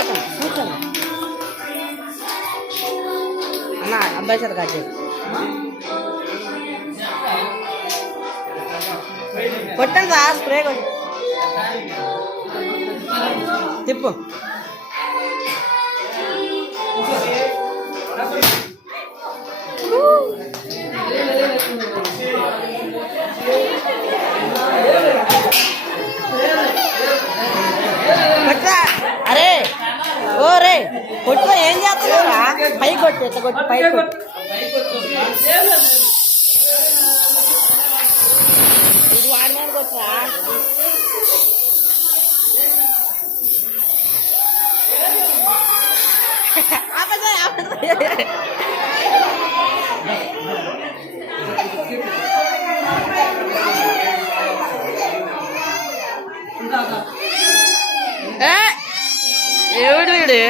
కూర్చోకండి కూర్చోండి అన్న అబ్బాయి చేత కాదు కొట్టండి రా స్ప్రే కొట్టి తిప్పు అరే ఓ రే కొట్టుకో ఏం చేస్తున్నారా పై కొట్టి ఎట్లా కొట్టి పై కొట్టి ఇది వాడినాడు కొట్టరా ఎవడు వీడు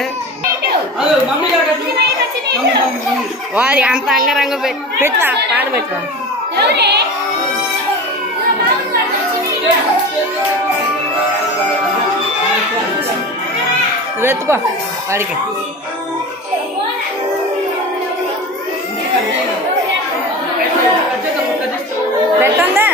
వారి అంత అంగరంగ పెట్టా పాడు పెట్టా ఎత్తుకో వాడికి పెట్టండి